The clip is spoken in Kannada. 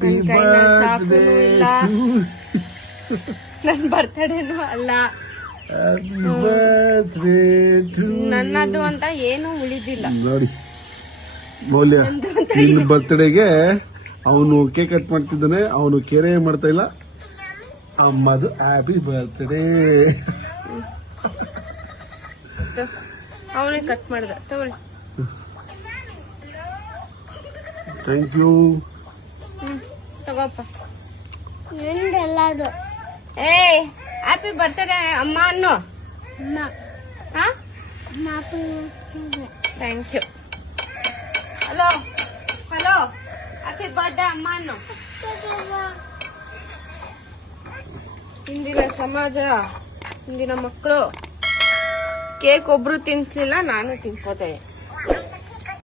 ನನ್ ಕೈನಲ್ಲಿ ಚಾಕುನೂ ಇಲ್ಲ, ನನ್ ಬರ್ತಡೇನೂ ಅಲ್ಲ, ನನ್ನದು ಅಂತ ಏನೂ ಉಳಿದಿಲ್ಲ ನೋಡಿ. ಮೌಲ್ಯ ನಿನ್ನ ಬರ್ತ್ಡೇಗೆ ಅವನು ಕೇಕ್ ಕಟ್ ಮಾಡ್ತಿದ್ದಾನೆ, ಅವನು ಕೇರೆ ಮಾಡ್ತಾ ಇಲ್ಲ. ಅಮ್ಮದು ಹ್ಯಾಪಿ ಬರ್ತ್ಡೇ. ಅವನೇ ಕಟ್ ಮಾಡ್ದ, ತಗೊಳ್ಳಿ. Thank you. ತಗೋಪ್ಪ. ಏಯ್ ಹ್ಯಾಪಿ ಬರ್ತ್ಡೇ ಅಮ್ಮ ಅನ್ನು. Thank you. Hello hello, happy birthday ಅಮ್ಮ ಅನ್ನು. ಇಂದಿನ ಸಮಾಜ, ಇಂದಿನ ಮಕ್ಕಳು ಕೇಕ್ ಒಬ್ರು ತಿನ್ಸ್ಲಿಲ್ಲ, ನಾನು ತಿನ್ಸೋದೆ.